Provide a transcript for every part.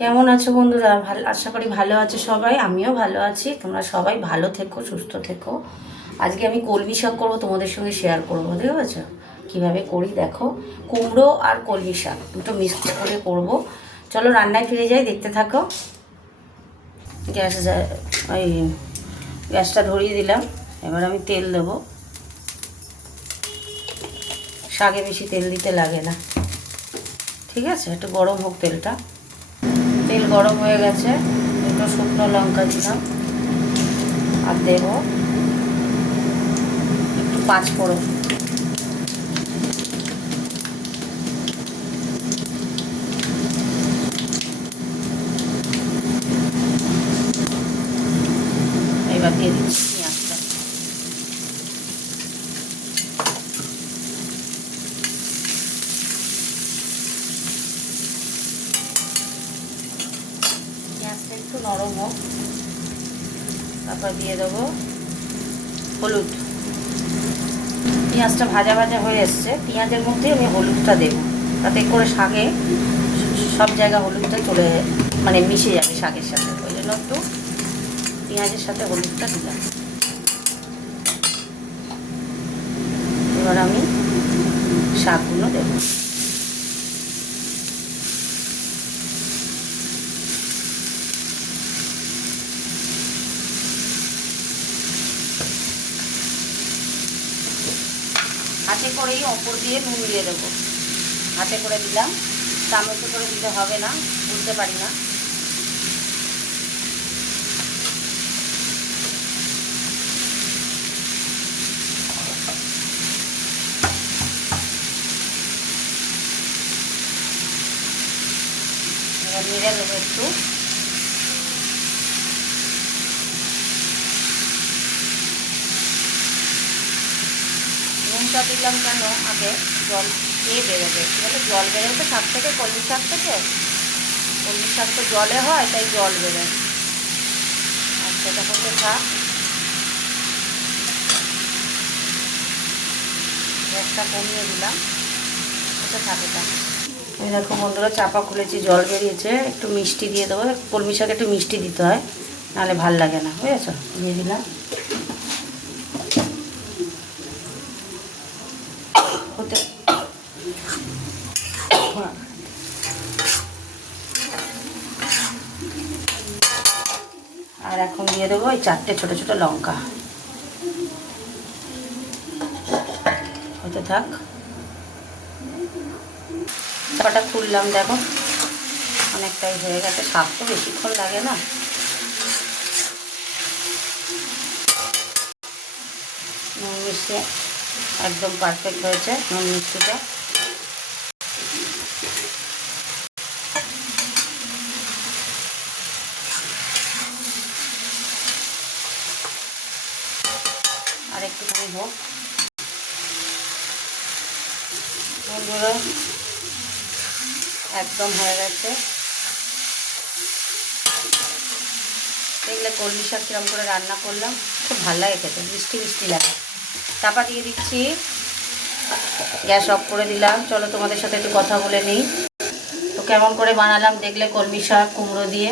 কেমন আছো বন্ধুরা? ভালো, আশা করি ভালো আছো সবাই। আমিও ভালো আছি। তোমরা সবাই ভালো থেকো, সুস্থ থেকো। আজকে আমি কলমি শাক করবো, তোমাদের সঙ্গে শেয়ার করবো। ঠিক আছে? কীভাবে করি দেখো। কুমড়ো আর কলমি শাক দুটো মিক্স করে করব। চলো রান্নায় ফিরে যাই, দেখতে থাকো। গ্যাস ওই গ্যাসটা ধরিয়ে দিলাম। এবার আমি তেল দেবো। শাকে বেশি তেল দিতে লাগে না, ঠিক আছে? একটু গরম হোক তেলটা। তেল গরম হয়ে গেছে, দুটো শুকনো লঙ্কা দিলাম আর দেব একটু পাঁচফোড়ন। এবার দিয়ে দিচ্ছি পেঁয়াজটা। পেঁয়াজটা একটু নরম হোক, তারপর দিয়ে দেবো হলুদ। পেঁয়াজটা ভাজা ভাজা হয়ে এসছে, পেঁয়াজের মধ্যে আমি হলুদটা দেবো, তাতে করে শাকে সব জায়গা হলুদটা চলে, মানে মিশে যাবে শাকের সাথে। ওই জন্য একটু পেঁয়াজের সাথে হলুদটা দিলাম। এবার আমি শাকগুলো দেবো। হাতে করেই অপর দিয়ে নুন দিয়ে দেবো। হাতে করে দিলাম, চামচে করে দিতে হবে না, বুঝতে পারি না। এবার নেড়ে দেবো একটু। নুনটা দিলাম কেন, আগে জল বেরোবে, বলে জল বেরোবে শাক থেকে, কলমি শাক থেকে। কলমি শাক তো জলে হয়, তাই জল বেরোয়। আর সেটা হতে থাক। গ্যাসটা কমিয়ে দিলাম, ওটা থাকে থাক। এই দেখো বন্ধুরা, চাপা খুলেছি, জল বেরিয়েছে। একটু মিষ্টি দিয়ে দেবো। কলমি শাকে একটু মিষ্টি দিতে হয়, নাহলে ভাল লাগে না। বুঝেছো? দিয়ে দিলাম। হতে আর এখন দিয়ে দেবো এই 4টে ছোটো ছোটো লঙ্কা। হতে থাক। চাপাটা খুললাম, দেখো অনেকটাই হয়ে গেছে। শাক তো বেশিক্ষণ লাগে না। নুন মিষ্টি একদম পারফেক্ট হয়েছে, নুন মিষ্টিটা। আর একটুখানি হোক বন্ধুরা, একদম হয়ে গেছে। দেখলে কলমি শাক কিরম করে রান্না করলাম, খুব ভালো লাগে খেতে, মিষ্টি মিষ্টি লাগে। চাপা দিয়ে দিচ্ছি, গ্যাস অফ করে দিলাম। চলো তোমাদের সাথে একটু কথা বলে নিই। তো কেমন করে বানালাম দেখলে, কলমি শাক কুমড়ো দিয়ে,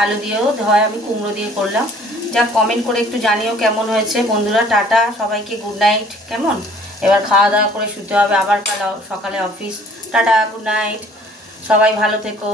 আলু দিয়েও হয়, আমি কুমড়ো দিয়ে করলাম। যা কমেন্ট করে একটু জানিও কেমন হয়েছে বন্ধুরা। টাটা সবাইকে, গুড নাইট। কেমন? এবার খাওয়া দাওয়া করে শুতে হবে, আবার কাল সকালে অফিস। টাটা, গুড নাইট, সবাই ভালো থেকো।